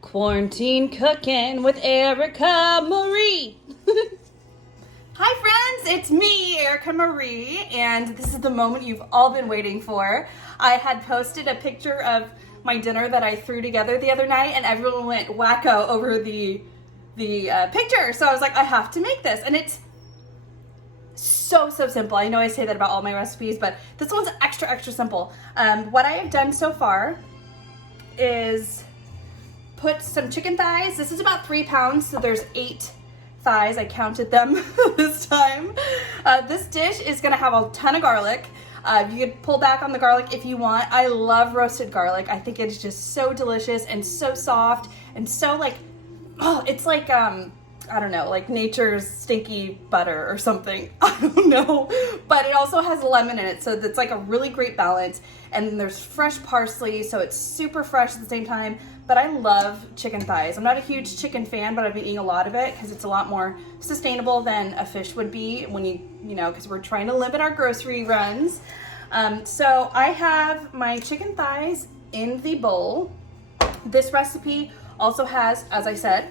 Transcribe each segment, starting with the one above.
Quarantine cooking with Erica Marie. Hi friends, it's me, Erica Marie, and this is the moment you've all been waiting for. I had posted a picture of my dinner that I threw together the other night, and everyone went wacko over the picture. So I was like, I have to make this, and it's so simple. I know I say that about all my recipes, but this one's extra simple. What I have done so far is put some chicken thighs. This is about 3 pounds, so there's 8 thighs. I counted them this time. This dish is gonna have a ton of garlic. You could pull back on the garlic if you want. I love roasted garlic. I think it's just so delicious and so soft and so like, oh, it's like, I don't know, like nature's stinky butter or something. I don't know. But it also has lemon in it, so it's like a really great balance. And then there's fresh parsley, so it's super fresh at the same time. But I love chicken thighs. I'm not a huge chicken fan, but I've been eating a lot of it because it's a lot more sustainable than a fish would be when you know, because we're trying to limit our grocery runs. So I have my chicken thighs in the bowl. This recipe also has, as I said,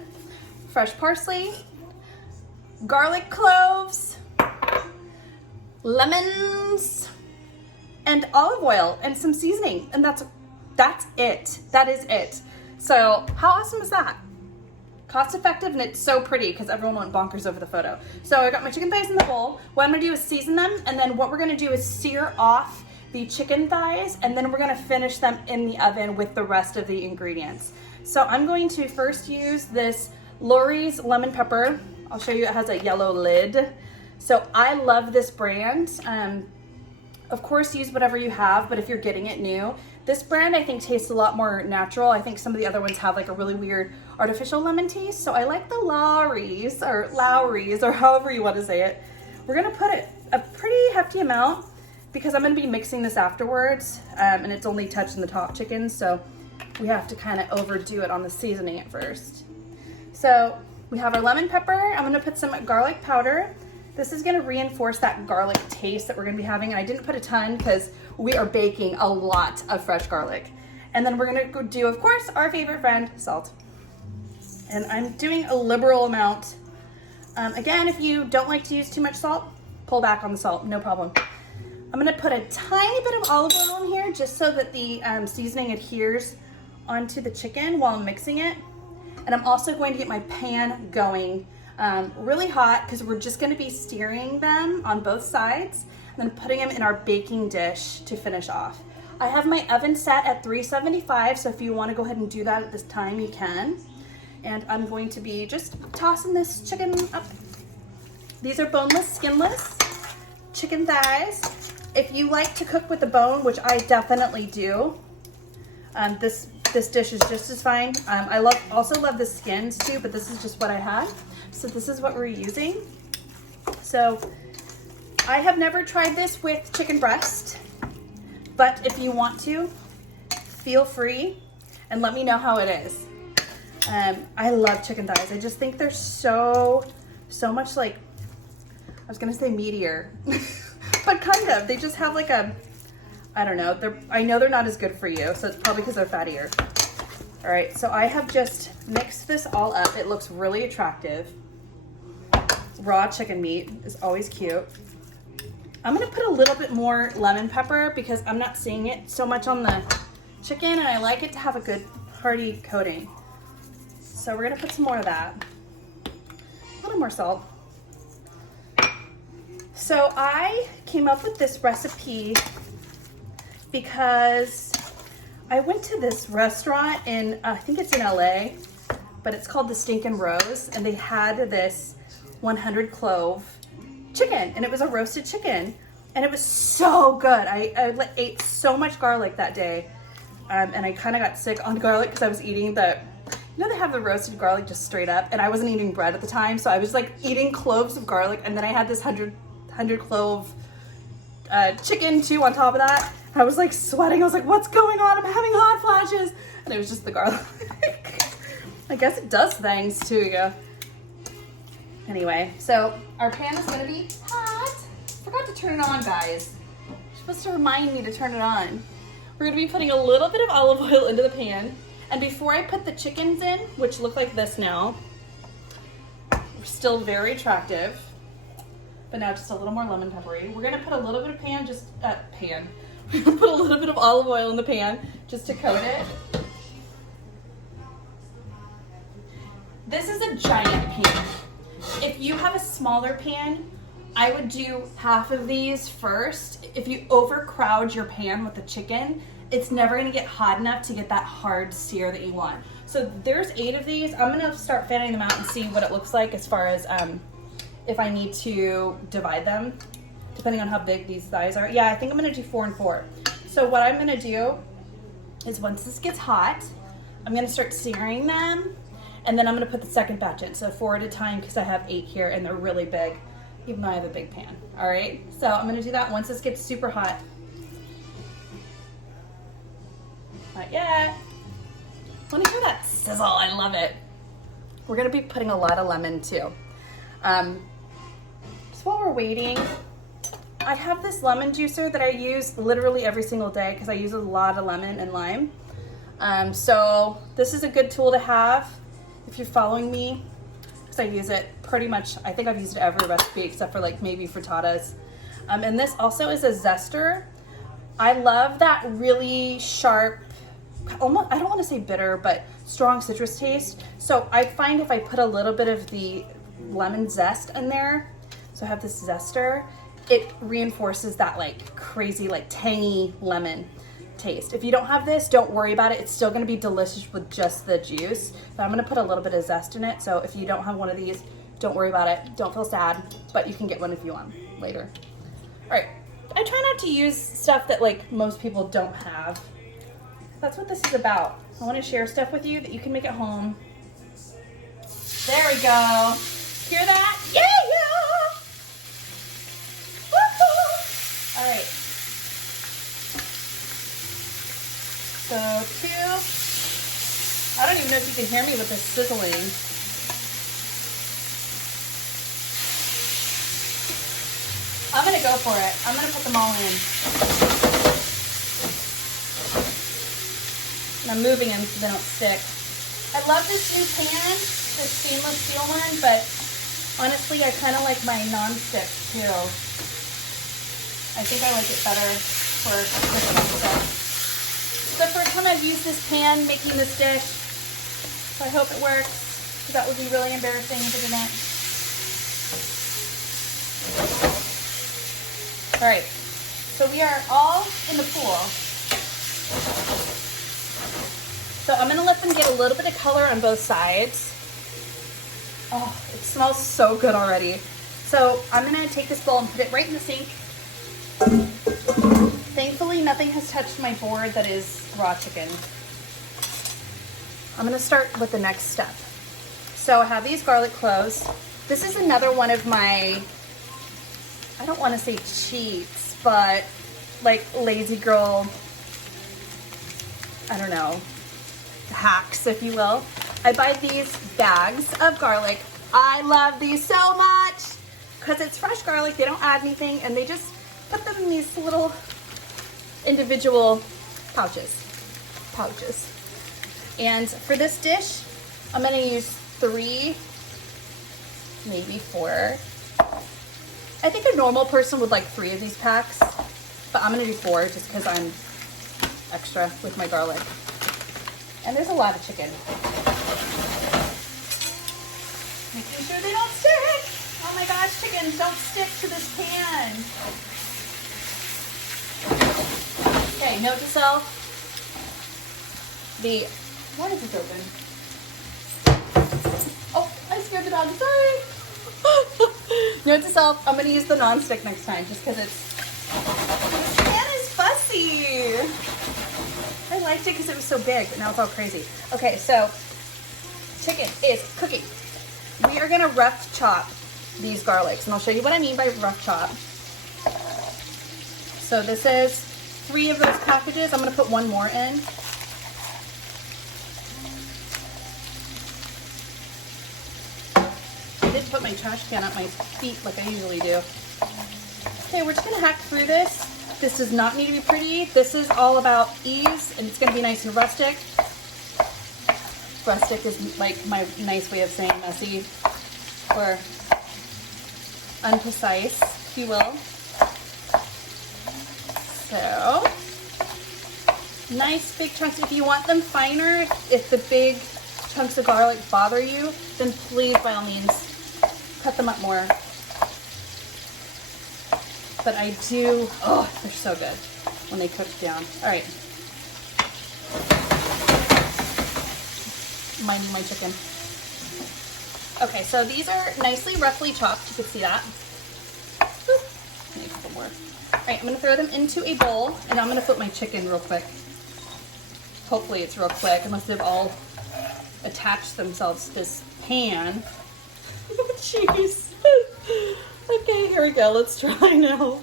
fresh parsley, garlic cloves, lemons, and olive oil and some seasoning. And that's it. That is it. So how awesome is that? Cost effective, and it's so pretty because everyone went bonkers over the photo. So I got my chicken thighs in the bowl. What I'm gonna do is season them, and then what we're gonna do is sear off the chicken thighs, and then we're gonna finish them in the oven with the rest of the ingredients. So I'm going to first use this Lawry's lemon pepper. I'll show you, it has a yellow lid. So I love this brand. Of course, use whatever you have, but if you're getting it new, this brand I think tastes a lot more natural. I think some of the other ones have like a really weird artificial lemon taste. So I like the Lawry's or however you want to say it. We're gonna put a pretty hefty amount because I'm gonna be mixing this afterwards, and it's only touching the top chicken, so we have to kind of overdo it on the seasoning at first. So we have our lemon pepper. I'm gonna put some garlic powder. This is gonna reinforce that garlic taste that we're gonna be having. And I didn't put a ton because we are baking a lot of fresh garlic. And then we're gonna go do, of course, our favorite friend, salt. And I'm doing a liberal amount. Again, if you don't like to use too much salt, pull back on the salt, no problem. I'm gonna put a tiny bit of olive oil in here just so that the seasoning adheres onto the chicken while I'm mixing it. And I'm also going to get my pan going really hot because we're just gonna be searing them on both sides and then putting them in our baking dish to finish off. I have my oven set at 375, so if you wanna go ahead and do that at this time, you can. And I'm going to be just tossing this chicken up. These are boneless, skinless chicken thighs. If you like to cook with the bone, which I definitely do, this dish is just as fine. I also love the skins too, but this is just what I had. So this is what we're using. So I have never tried this with chicken breast, but if you want to, feel free and let me know how it is. I love chicken thighs. I just think they're so much like, I was gonna say meatier, but kind of. They just have like a, I don't know. I know they're not as good for you, so it's probably because they're fattier. All right, so I have just mixed this all up. It looks really attractive. Raw chicken meat is always cute. I'm gonna put a little bit more lemon pepper because I'm not seeing it so much on the chicken, and I like it to have a good hearty coating. So we're gonna put some more of that. A little more salt. So I came up with this recipe because I went to this restaurant in, I think it's in LA, but it's called the Stinkin' Rose, and they had this 100 clove chicken, and it was a roasted chicken, and it was so good. I ate so much garlic that day, and I kind of got sick on garlic because I was eating the, you know, they have the roasted garlic just straight up, and I wasn't eating bread at the time, so I was like eating cloves of garlic, and then I had this 100 clove chicken too on top of that. I was like sweating. I was like, what's going on? I'm having hot flashes. And it was just the garlic. I guess it does things to you. Anyway, so our pan is gonna be hot. Forgot to turn it on, guys. You're supposed to remind me to turn it on. We're gonna be putting a little bit of olive oil into the pan. And before I put the chickens in, which look like this now, we're still very attractive, but now just a little more lemon peppery. We're gonna put a little bit of We're gonna put a little bit of olive oil in the pan just to coat it. This is a giant pan. If you have a smaller pan, I would do half of these first. If you overcrowd your pan with the chicken, it's never gonna get hot enough to get that hard sear that you want. So there's 8 of these. I'm gonna start fanning them out and see what it looks like as far as if I need to divide them, depending on how big these thighs are. Yeah, I think I'm gonna do 4 and 4. So what I'm gonna do is once this gets hot, I'm gonna start searing them, and then I'm gonna put the second batch in. So 4 at a time, because I have 8 here and they're really big, even though I have a big pan. All right, so I'm gonna do that once this gets super hot. Not yet. Let me hear that sizzle, I love it. We're gonna be putting a lot of lemon too. So while we're waiting, I have this lemon juicer that I use literally every single day because I use a lot of lemon and lime. So this is a good tool to have if you're following me, because I use it pretty much, I think I've used it every recipe except for like maybe frittatas. And this also is a zester. I love that really sharp, almost, I don't want to say bitter, but strong citrus taste. So I find if I put a little bit of the lemon zest in there, so I have this zester, it reinforces that like crazy, like tangy lemon taste. If you don't have this, don't worry about it. It's still going to be delicious with just the juice, but I'm going to put a little bit of zest in it. So if you don't have one of these, don't worry about it. Don't feel sad, but you can get one if you want later. All right. I try not to use stuff that like most people don't have. That's what this is about. I want to share stuff with you that you can make at home. There we go. Hear that? Yeah, yeah. Woo-hoo. All right. So 2. I don't even know if you can hear me with this sizzling. I'm gonna go for it. I'm gonna put them all in. And I'm moving them so they don't stick. I love this new pan, this stainless steel one, but honestly, I kind of like my non-stick too. I think I like it better for cooking stuff. It's the first time I've used this pan making this dish, so I hope it works, because that would be really embarrassing if it didn't. All right, so we are all in the pool. So I'm gonna let them get a little bit of color on both sides. Oh, it smells so good already. So I'm gonna take this bowl and put it right in the sink. Thankfully, nothing has touched my board that is raw chicken. I'm gonna start with the next step. So I have these garlic cloves. This is another one of my, I don't wanna say cheats, but like lazy girl, I don't know, hacks, if you will. I buy these bags of garlic. I love these so much because it's fresh garlic. They don't add anything, and they just put them in these little individual pouches. And for this dish, I'm gonna use 3, maybe 4. I think a normal person would like 3 of these packs, but I'm gonna do 4 just because I'm extra with my garlic. And there's a lot of chicken. Making sure they don't stick. Oh my gosh, chickens don't stick to this pan. Okay, note to self. Why is this open? Oh, I scared the dog, sorry. Note to self, I'm gonna use the non-stick next time just because this pan is fussy. I liked it because it was so big, but now it's all crazy. Okay, so chicken is cooking. We are gonna rough chop these garlics, and I'll show you what I mean by rough chop. So this is 3 of those packages. I'm gonna put 1 more in. I did put my trash can at my feet like I usually do. Okay, we're just gonna hack through this. This does not need to be pretty. This is all about ease, and it's gonna be nice and rustic. Rustic is like my nice way of saying messy, or unprecise, if you will. So, nice big chunks. If you want them finer, if the big chunks of garlic bother you, then please, by all means, cut them up more. But I do, oh, they're so good when they cook down. All right. Minding my chicken. Okay, so these are nicely roughly chopped. You can see that. Maybe a couple more. All right, I'm gonna throw them into a bowl, and I'm gonna flip my chicken real quick. Hopefully it's real quick, unless they've all attached themselves to this pan. Jeez. Okay, here we go. Let's try now.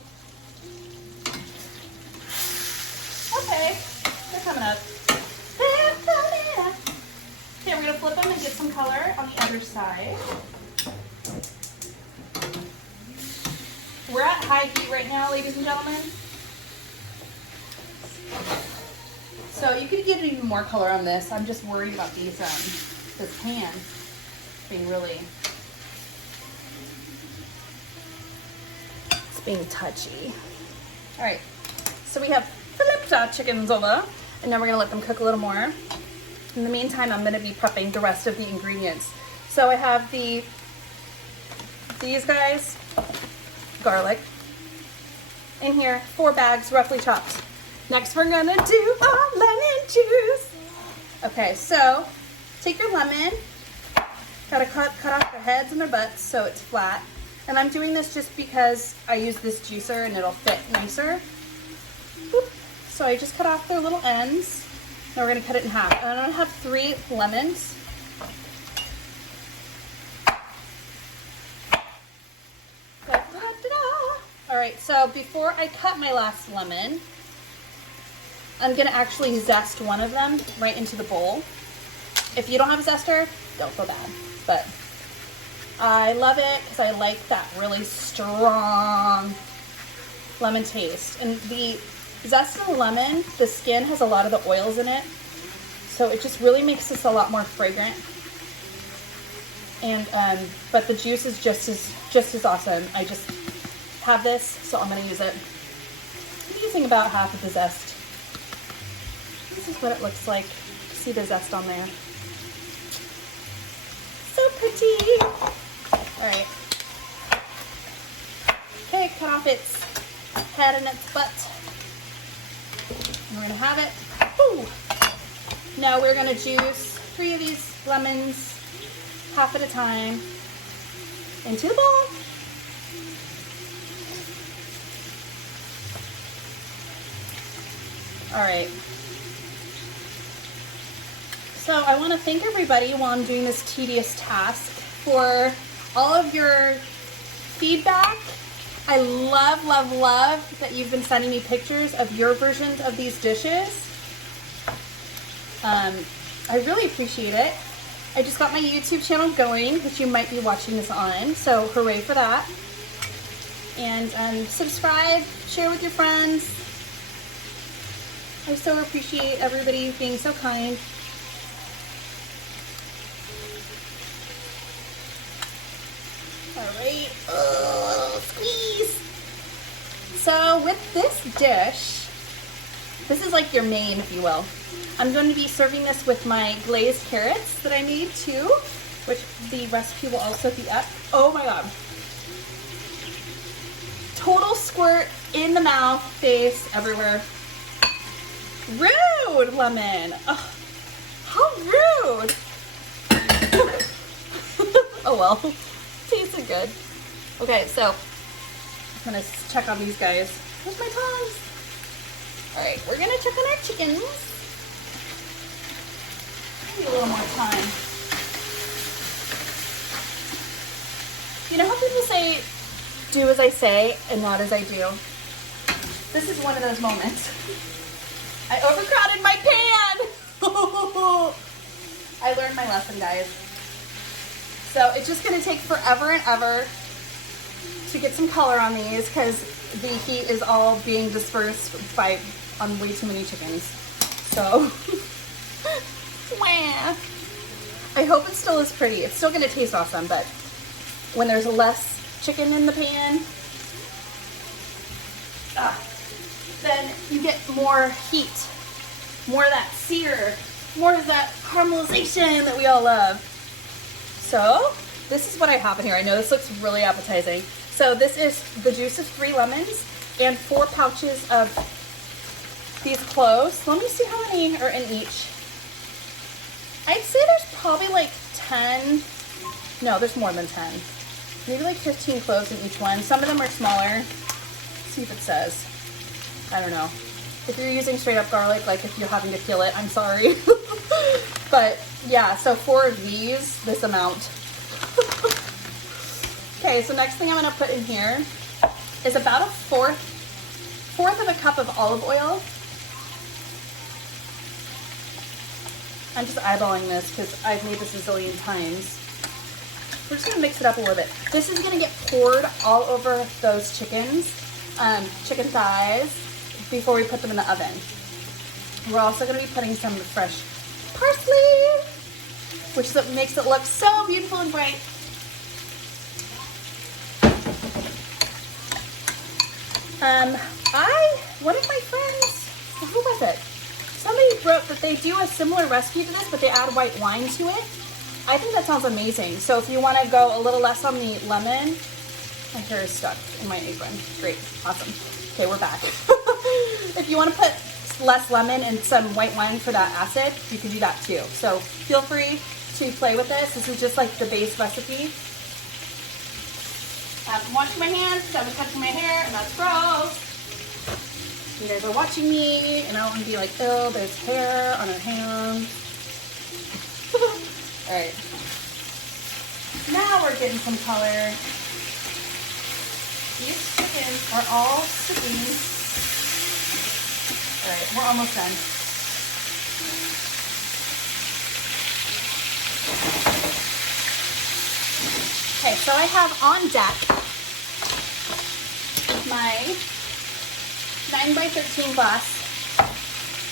Okay, they're coming up. They're coming up. Okay, we're gonna flip them and get some color on the other side. We're at high heat right now, ladies and gentlemen. So you could get even more color on this. I'm just worried about these, this pan being really, it's being touchy. All right, so we have flipped our chickens over, and now we're gonna let them cook a little more. In the meantime, I'm gonna be prepping the rest of the ingredients. So I have these guys, garlic, in here, 4 bags, roughly chopped. Next, we're gonna do our lemon juice. Okay, so take your lemon, gotta cut off their heads and their butts so it's flat. And I'm doing this just because I use this juicer and it'll fit nicer. Boop. So I just cut off their little ends. Now we're gonna cut it in half. And I'm gonna have 3 lemons. All right, so before I cut my last lemon, I'm gonna actually zest one of them right into the bowl. If you don't have a zester, don't feel bad. But I love it because I like that really strong lemon taste. And the zest of the lemon, the skin has a lot of the oils in it, so it just really makes this a lot more fragrant. And but the juice is just as awesome. I just have this, so I'm gonna use it. I'm using about half of the zest. This is what it looks like. See the zest on there. So pretty. All right. Okay, cut off its head and its butt. And we're gonna have it. Woo. Now we're gonna juice 3 of these lemons, half at a time, into the bowl. All right. So I want to thank everybody while I'm doing this tedious task for all of your feedback. I love, love, love that you've been sending me pictures of your versions of these dishes. I really appreciate it. I just got my YouTube channel going, which you might be watching this on, so hooray for that. And subscribe, share with your friends. I so appreciate everybody being so kind. All right, squeeze. So with this dish, this is like your main, if you will. I'm going to be serving this with my glazed carrots that I made too, which the recipe will also be up. Oh my God. Total squirt in the mouth, face, everywhere. Rude, lemon. Oh, how rude. Oh well, tasted good. Okay, so I'm gonna check on these guys. Where's my tongs? All right, we're gonna check on our chickens. Maybe a little more time. You know how people say, do as I say and not as I do? This is one of those moments. I overcrowded my pan. I learned my lesson, guys. So it's just gonna take forever and ever to get some color on these because the heat is all being dispersed on way too many chickens. So, wah. I hope it still is pretty. It's still gonna taste awesome, but when there's less chicken in the pan, then you get more heat, more of that sear, more of that caramelization that we all love. So this is what I have in here. I know this looks really appetizing. So this is the juice of 3 lemons and 4 pouches of these cloves. Let me see how many are in each. I'd say there's probably like 10. No, there's more than 10. Maybe like 15 cloves in each one. Some of them are smaller. Let's see if it says. I don't know. If you're using straight up garlic, like if you're having to peel it, I'm sorry. But yeah, so 4 of these, this amount. Okay, so next thing I'm gonna put in here is about a fourth of a cup of olive oil. I'm just eyeballing this because I've made this a zillion times. We're just gonna mix it up a little bit. This is gonna get poured all over those chickens, chicken thighs, before we put them in the oven. We're also gonna be putting some fresh parsley, which is what makes it look so beautiful and bright. One of my friends, who was it? Somebody wrote that they do a similar recipe to this, but they add white wine to it. I think that sounds amazing. So if you want to go a little less on the lemon, my hair is stuck in my apron. Great, awesome. Okay, we're back. If you want to put less lemon and some white wine for that acid, you can do that too. So feel free to play with this. This is just like the base recipe. I'm washing my hands because I was touching my hair and that's gross. You guys are watching me and I don't want to be like, oh, there's hair on her hands. All right. Now we're getting some color. These chickens are all sticking. All right, we're almost done. Okay, so I have on deck my 9x13 glass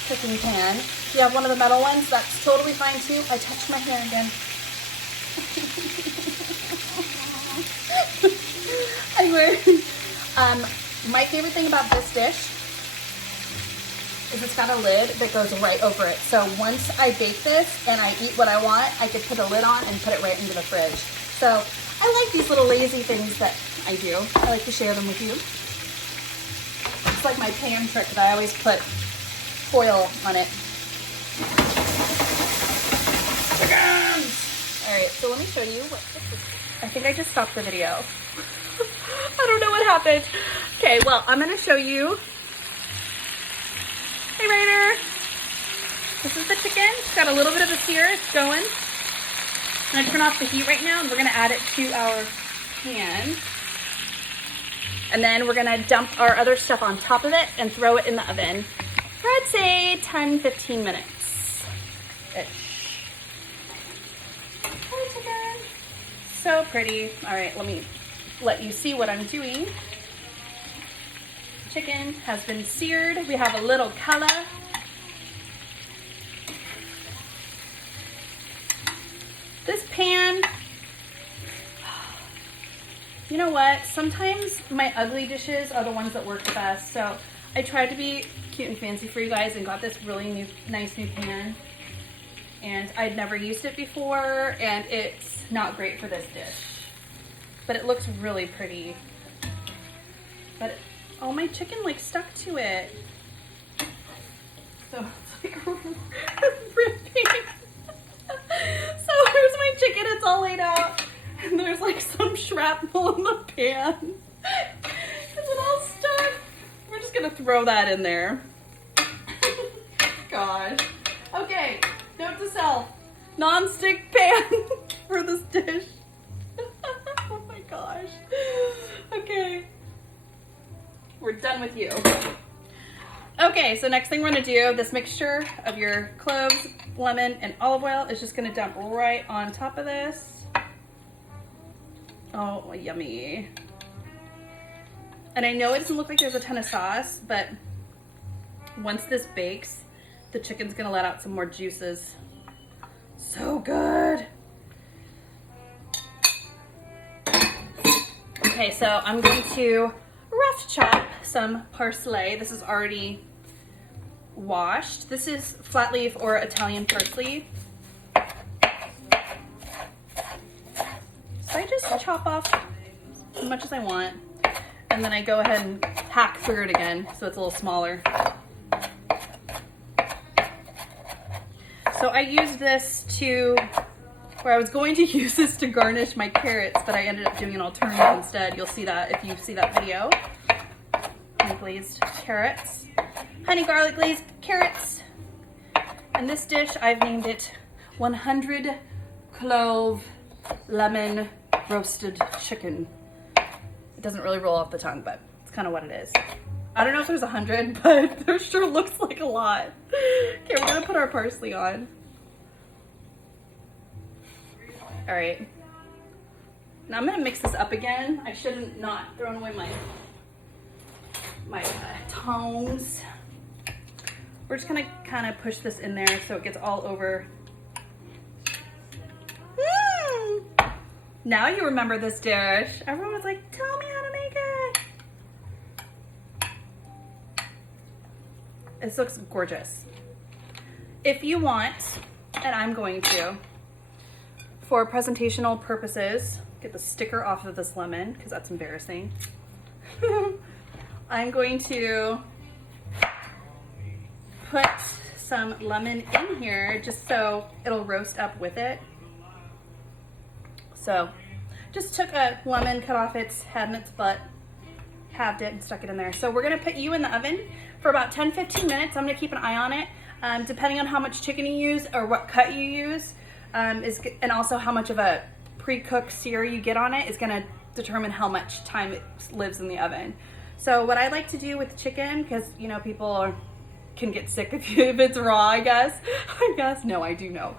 cooking pan. If you have one of the metal ones, that's totally fine too. I touched my hair again. Anyway, my favorite thing about this dish is it's got a lid that goes right over it. So once I bake this and I eat what I want, I could put a lid on and put it right into the fridge. So I like these little lazy things that I do. I like to share them with you. It's like my pan trick that I always put foil on it. All right, so let me show you what this is. I think I just stopped the video. I don't know what happened. Okay, well, I'm gonna show you. Hey, Ryder. This is the chicken. It's got a little bit of a sear. It's going. I'm gonna turn off the heat right now and we're gonna add it to our pan. And then we're gonna dump our other stuff on top of it and throw it in the oven for, I'd say, 10-15 minutes-ish. Hi, chicken. So pretty. All right, let me let you see what I'm doing. Chicken has been seared. We have a little color. This pan, you know what? Sometimes my ugly dishes are the ones that work the best. So I tried to be cute and fancy for you guys and got this really nice new pan. And I'd never used it before and it's not great for this dish. But it looks really pretty. But oh, my chicken like stuck to it. So it's like ripping. So here's my chicken, it's all laid out. And there's like some shrapnel in the pan. Is it all stuck? We're just gonna throw that in there. Gosh. Okay, note to self. Non-stick pan for this dish. Oh my gosh. Okay. We're done with you. Okay, so next thing we're gonna do, this mixture of your cloves, lemon, and olive oil is just gonna dump right on top of this. Oh, yummy. And I know it doesn't look like there's a ton of sauce, but once this bakes, the chicken's gonna let out some more juices. So good. Okay, so I'm going to rough chop some parsley. This is already washed. This is flat leaf or Italian parsley. So I just chop off as much as I want, and then I go ahead and hack through it again so it's a little smaller. So I used this I was going to use this to garnish my carrots, but I ended up doing an alternative instead. You'll see that if you see that video. Honey glazed carrots. Honey garlic glazed carrots. And this dish, I've named it 100 clove lemon roasted chicken. It doesn't really roll off the tongue, but it's kind of what it is. I don't know if there's 100, but there sure looks like a lot. Okay, we're gonna put our parsley on. All right. Now I'm gonna mix this up again. I should have not thrown away my tongs. We're just gonna kind of push this in there so it gets all over. Now you remember this dish. Everyone was like, tell me how to make it. This looks gorgeous. If you want, and I'm going to, for presentational purposes, get the sticker off of this lemon because that's embarrassing. I'm going to put some lemon in here just so it'll roast up with it. So just took a lemon, cut off its head and its butt, halved it and stuck it in there. So we're gonna put you in the oven for about 10-15 minutes. I'm gonna keep an eye on it. Depending on how much chicken you use or what cut you use, and also how much of a pre-cooked sear you get on it is gonna determine how much time it lives in the oven. So what I like to do with chicken, because you know people can get sick if it's raw, I guess. No, I do know.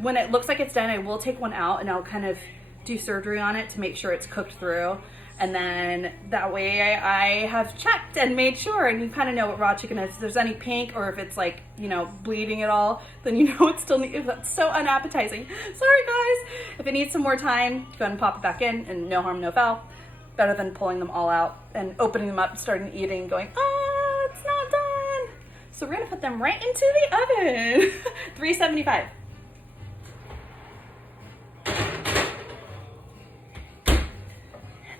When it looks like it's done, I will take one out and I'll kind of do surgery on it to make sure it's cooked through. And then that way I have checked and made sure, and you kind of know what raw chicken is. If there's any pink or if it's like, you know, bleeding at all, then you know it's still, that's so unappetizing. Sorry guys. If it needs some more time, go ahead and pop it back in, and no harm, no foul. Better than pulling them all out and opening them up, starting eating, going, oh, it's not done. So we're gonna put them right into the oven. 375.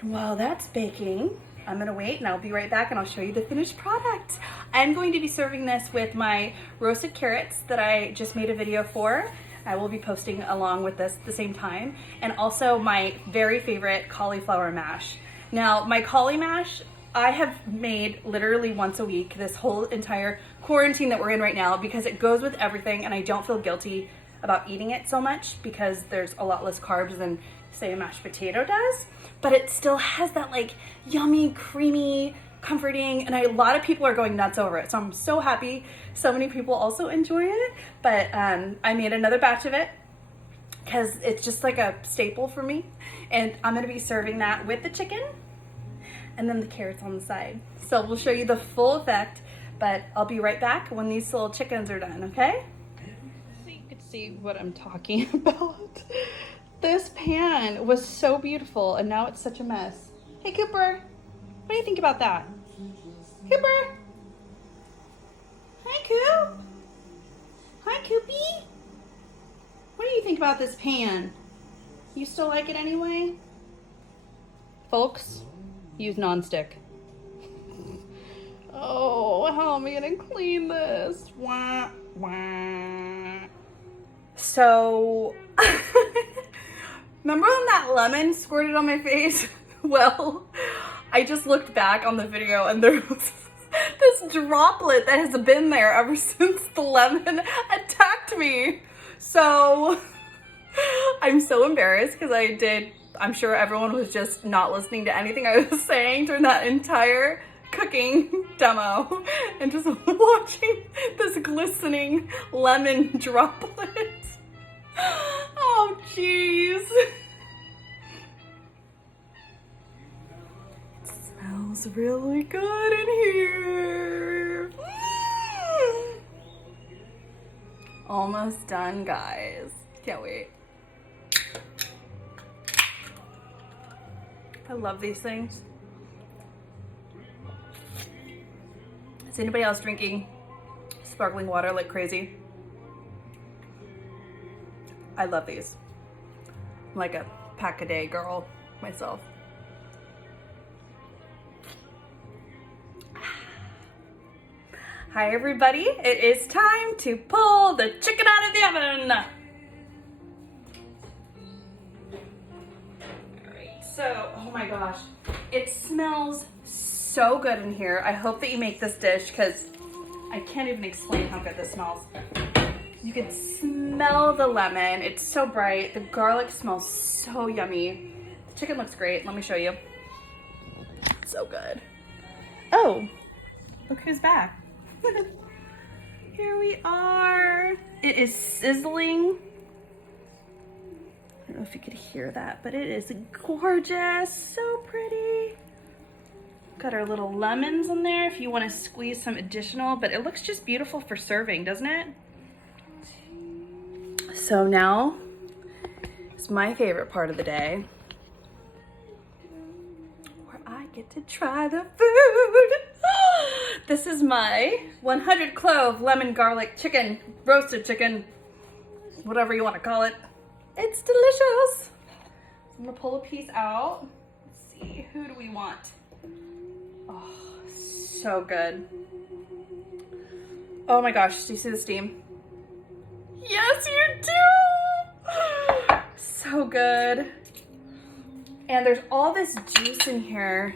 And while that's baking, I'm gonna wait and I'll be right back and I'll show you the finished product. I'm going to be serving this with my roasted carrots that I just made a video for. I will be posting along with this at the same time. And also my very favorite cauliflower mash. Now, my cauli mash, I have made literally once a week this whole entire quarantine that we're in right now because it goes with everything and I don't feel guilty about eating it so much because there's a lot less carbs than, say, a mashed potato does. But it still has that like yummy, creamy, comforting, and a lot of people are going nuts over it. So I'm so happy so many people also enjoy it. But I made another batch of it because it's just like a staple for me. And I'm gonna be serving that with the chicken and then the carrots on the side. So we'll show you the full effect, but I'll be right back when these little chickens are done, okay? So you can see what I'm talking about. This pan was so beautiful and now it's such a mess. Hey Cooper, what do you think about that? Cooper? Hi Coop. Hi Coopy. What do you think about this pan? You still like it anyway? Folks, use nonstick. Oh, how am I gonna clean this? Wah, wah. So, remember when that lemon squirted on my face? Well, I just looked back on the video and there was this droplet that has been there ever since the lemon attacked me. So I'm so embarrassed because I'm sure everyone was just not listening to anything I was saying during that entire cooking demo and just watching this glistening lemon droplet. Oh, jeez. smells really good in here. Almost done, guys. Can't wait. I love these things. Is anybody else drinking sparkling water like crazy? I love these. I'm like a pack a day girl myself. Hi everybody, it is time to pull the chicken out of the oven. Alright, so, oh my gosh, it smells so good in here. I hope that you make this dish because I can't even explain how good this smells. You can smell the lemon, it's so bright. The garlic smells so yummy. The chicken looks great, let me show you. So good. Oh, look who's back. Here we are. It is sizzling. I don't know if you could hear that, but it is gorgeous. So pretty. Got our little lemons in there if you want to squeeze some additional, but it looks just beautiful for serving, doesn't it? So now it's my favorite part of the day where I get to try the food. This is my 100 clove lemon garlic chicken, roasted chicken, whatever you want to call it. It's delicious. I'm gonna pull a piece out. Let's see, who do we want? Oh, so good. Oh my gosh, do you see the steam? Yes, you do! So good. And there's all this juice in here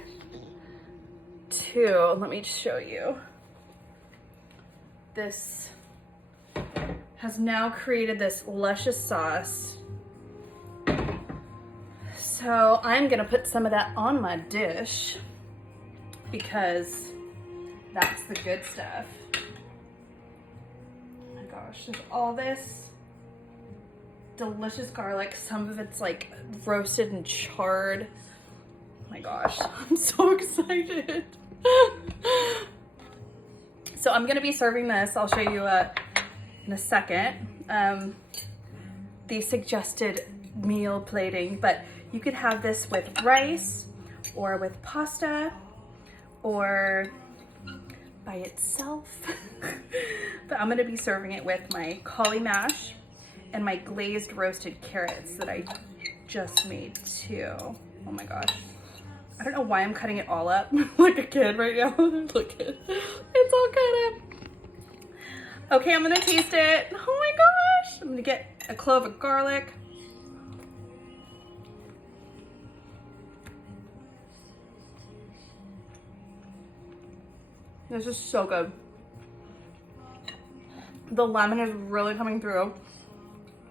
too. Let me show you. This has now created this luscious sauce. So I'm gonna put some of that on my dish because that's the good stuff. Oh my gosh, there's all this delicious garlic. Some of it's like roasted and charred. Oh my gosh, I'm so excited. So I'm gonna be serving this. I'll show you in a second the suggested meal plating, but you could have this with rice or with pasta or by itself. But I'm gonna be serving it with my cauli mash and my glazed roasted carrots that I just made too. Oh my gosh. I don't know why I'm cutting it all up like a kid right now. Look at it. It's all cut up. Okay, I'm gonna taste it. Oh my gosh. I'm gonna get a clove of garlic. This is so good. The lemon is really coming through.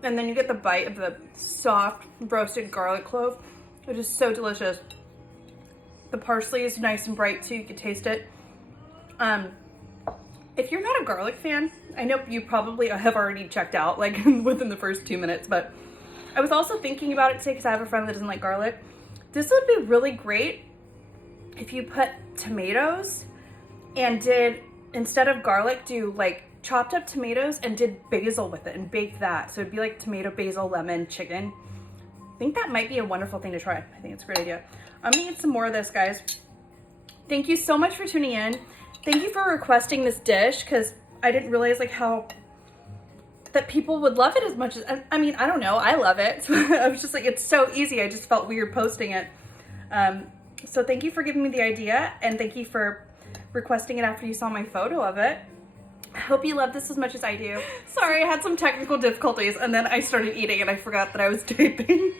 And then you get the bite of the soft roasted garlic clove. It is so delicious. The parsley is nice and bright too, you can taste it. If you're not a garlic fan, I know you probably have already checked out like within the first 2 minutes, but I was also thinking about it today because I have a friend that doesn't like garlic. This would be really great if you put tomatoes and did, instead of garlic, do like chopped up tomatoes and did basil with it and baked that. So it'd be like tomato, basil, lemon, chicken. I think that might be a wonderful thing to try. I think it's a great idea. I'm gonna eat some more of this, guys. Thank you so much for tuning in. Thank you for requesting this dish because I didn't realize like how that people would love it as much as, I mean, I don't know, I love it. So I was just like, it's so easy. I just felt weird posting it. So thank you for giving me the idea and thank you for requesting it after you saw my photo of it. I hope you love this as much as I do. Sorry, I had some technical difficulties and then I started eating and I forgot that I was taping.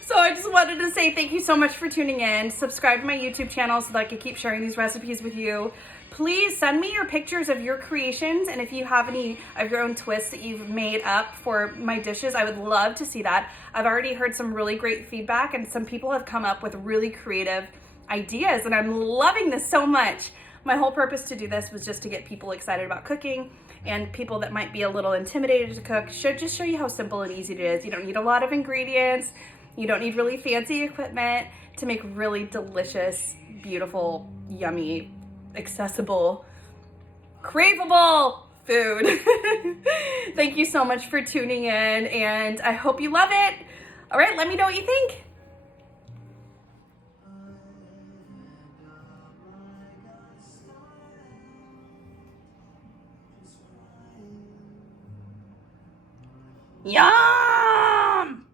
So I just wanted to say thank you so much for tuning in. Subscribe to my YouTube channel so that I can keep sharing these recipes with you. Please send me your pictures of your creations, and if you have any of your own twists that you've made up for my dishes, I would love to see that. I've already heard some really great feedback and some people have come up with really creative ideas and I'm loving this so much. My whole purpose to do this was just to get people excited about cooking, and people that might be a little intimidated to cook should just show you how simple and easy it is. You don't need a lot of ingredients. You don't need really fancy equipment to make really delicious, beautiful, yummy, accessible, craveable food. Thank you so much for tuning in, and I hope you love it. All right, let me know what you think. Yum!